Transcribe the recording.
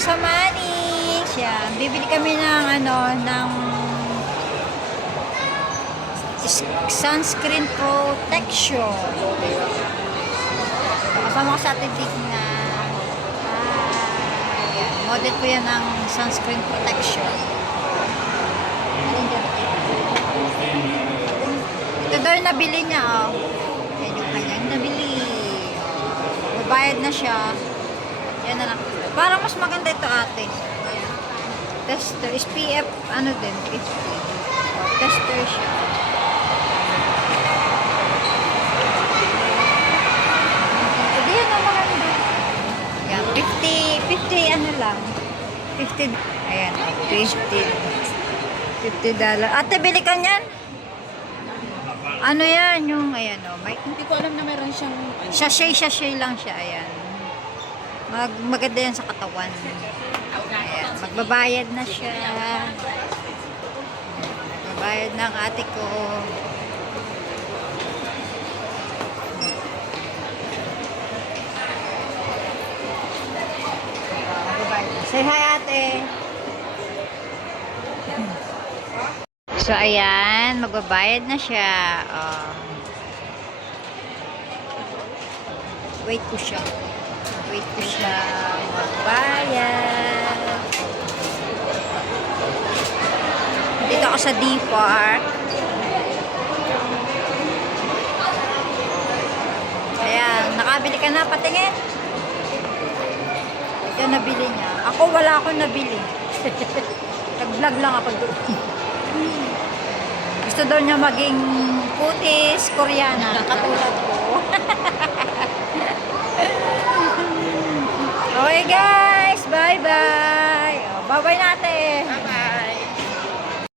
sa Manix. Yan. Bibili kami ng sunscreen protection. Kasama ko sa ating na yan. Model ko yan ng sunscreen protection. Ito daw yung nabili niya, oh. Yan yung kanyang nabili. Babayad na siya. Yan na lang. Parang mas maganda ito, ate. Tester. SPF, din, 50. Tester siya. Hindi yan ang maganda. Yan, 50 lang. 50, ayan, 50 $50. Ate, bili ka niyan? Ano yan? Yung, ayan, Hindi ko alam na meron siyang... Sachet lang siya, ayan. Maganda yan sa katawan. Ayan, magbabayad na siya. Magbabayad ng ate ko. Say hi, ate. So, ayan, magbabayad na siya. Wait ko siya magbayad. Dito ako sa D-Park. Ayan, nakabili ka na, patingin. Ito nabili niya. Ako, wala akong nabili. Nag-vlog lang ako doon. Gusto daw niya maging putis, Koreana, katulad ko. Okay guys, bye-bye. Bye-bye natin.